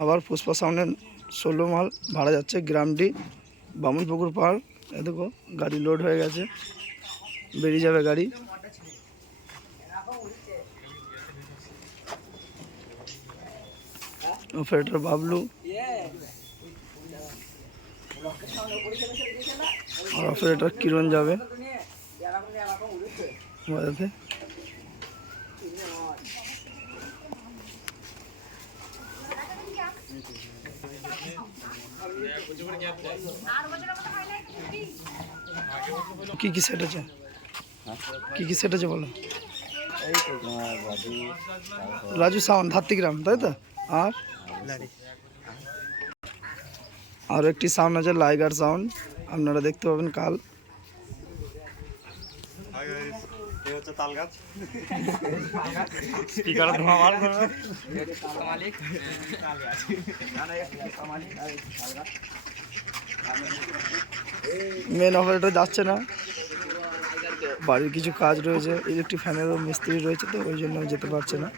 আবার পুষ্পা সামনে ষোলো মাল ভাড়া যাচ্ছে গ্রামটি বামুনপুকুর পাহাড় এ দেখো, গাড়ি লোড হয়ে গেছে। বেরিয়ে যাবে গাড়ি। অপারেটর বাবলু। আর অপারেটর কিরণ যাবে। কি কি সেট আছে? কি কি সেট আছে বলো? রাজু সাউন্ড ধাত্তিগ্রাম তাই তো? আর? আর একটি সাউন্ড আছে লাইগার সাউন্ড আপনারা দেখতে পাবেন কাল। হচ্ছে তাল গাছ স্পিকার ধোঁয়া বার করবে মেন অপারেটর যাচ্ছে না। বাড়ির কিছু কাজ রয়েছে ইলেকট্রিক ফ্যানেরও মিস্ত্রি রয়েছে তো ওই জন্য যেতে পারছে না।